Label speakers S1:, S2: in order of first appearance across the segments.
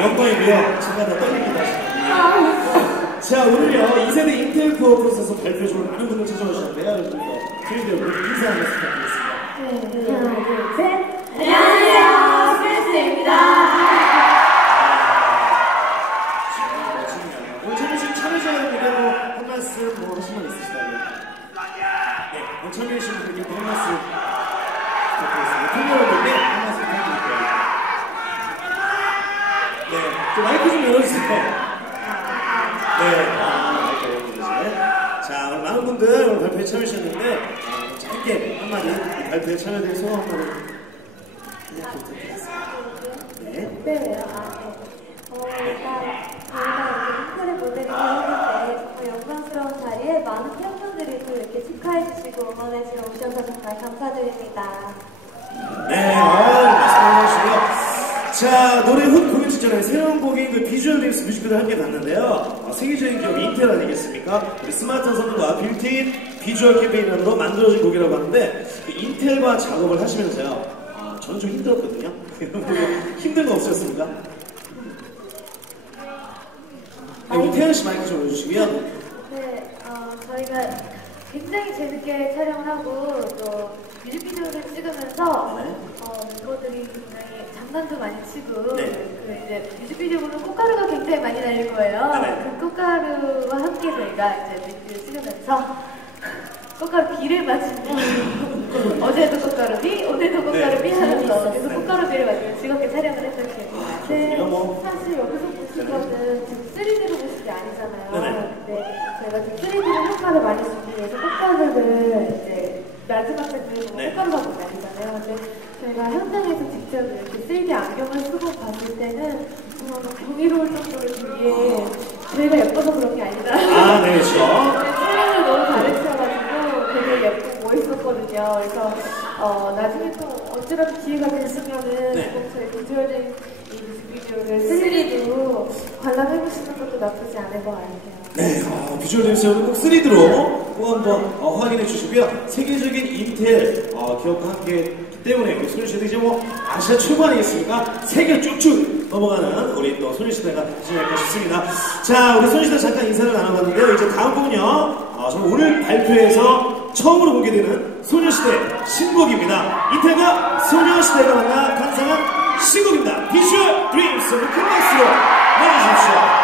S1: 영광이고요. 제가 더 떨립니다. 자 오늘요 2세대 인텔 코어 프로세서 발표 중에 많은 분들 찾아오셨는데요. 여러분들 저희들 인사 한 말씀 부탁드리겠습니다.
S2: 하나, 둘, 셋. 안녕하세요. 스페이스입니다.
S1: 오늘 참여해주신 참여자분들께 뭐한 말씀 뭐 하신 분 있으시다면 네 오늘 참여해주신 분들께 또한 말씀 부탁드리겠습니다 한 말씀 부탁드릴게요. 네, 좀 마이크 좀 열어주세요. 네, 아, 마이크 열어주세요. 자, 오늘 많은 분들 오늘 발표에 참여하셨는데 어, 짧게 한마디 이 발표에 참여된 소감 한마디 부탁드리겠습니다. 네.
S2: 네, 아, 네. 어, 일단 저희가 이렇게 인터넷 모델이 되었는데 정말 영광스러운 자리에 많은 팬분들이 또 이렇게 축하해주시고 응원해주러 오셔서 정말 감사드립니다.
S1: 네, 어, 말씀해주시고요. 자, 노래 훅 직전에 새로운 곡인 그 비주얼 댄스 뮤지컬을 함께 봤는데요. 어, 세계적인 기업 인텔 아니겠습니까? 우리 스마트한 선수가 빌트인 비주얼 캠페인으로 만들어진 곡이라고 하는데 그 인텔과 작업을 하시면서요. 아, 저는 좀 힘들었거든요. 힘든 거 없으셨습니까? 네, 우리 태연 씨 마이크 좀 올려주시고요.
S2: 네, 어, 저희가 굉장히 재밌게 촬영을 하고 또 뮤직비디오를 찍으면서
S1: 네.
S2: 어, 멤버들이 굉장히 장난도 많이 치고
S1: 네.
S2: 그 이제 뮤직비디오로는 꽃가루가 굉장히 많이 날릴 거예요.
S1: 네.
S2: 그 꽃가루와 함께 저희가 이제 뮤직비디오 찍으면서 꽃가루 비를 맞추고 어제도 꽃가루 비, 오늘도 꽃가루 비 하면서 계속 꽃가루 비를 맞추고 즐겁게 촬영을 했던 기억이 나요.
S1: 그렇군요, 뭐.
S2: 사실 여기서 보신 거는 지금 3D로 보신 게 아니잖아요.
S1: 네,
S2: 저희가 지금 3D로 효과를 많이 주기 위해서 꽃가루를 이제 마지막 때 들고
S1: 네.
S2: 꽃가루 가고 아니잖아요. 저희가 현장에서 직접 이렇게 3D 안경을 쓰고 봤을 때는 정말 막 경이로울 정도로 뒤에 저희가 예뻐서 그런 게 아니라
S1: 아, 네, 그렇죠.
S2: 촬영을 너무 잘해주셔가지고 되게 예쁘고 멋있었거든요. 그래서 어, 나중에 또 어쩌라도 기회가 됐으면은
S1: 네.
S2: 꼭 저희 비주얼된 이 뮤직비디오를 3D로 관람해보시는 것도 나쁘지 않을 것 같아요.
S1: 네, 어, 비주얼 댄스는 꼭 3D로 꼭 한번 어, 확인해 주시고요. 세계적인 인텔 어, 기업과 함께 때문에 우리 소녀시대 이제 뭐 아시아 최고 아니겠습니까? 세계 쭉쭉 넘어가는 우리 또 소녀시대가 되지 않을까 싶습니다. 자, 우리 소녀시대 잠깐 인사를 나눠봤는데요. 이제 다음 곡은요. 어, 정말 오늘 발표에서 처음으로 공개되는 소녀시대 신곡입니다. 인텔과 소녀시대가 만나 탄생한 신곡입니다. 비주얼 드림스 큰 박수로 맞아주십시오.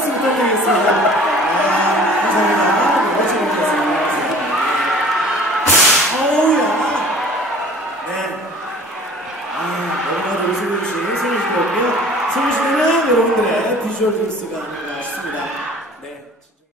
S1: 박수 부탁드리겠습니다. 아, 감사합니다. 네. 네. 아, 승리씨였고요. 승리씨는 여러분들의 비주얼 듀스가 아닌가 싶습니다.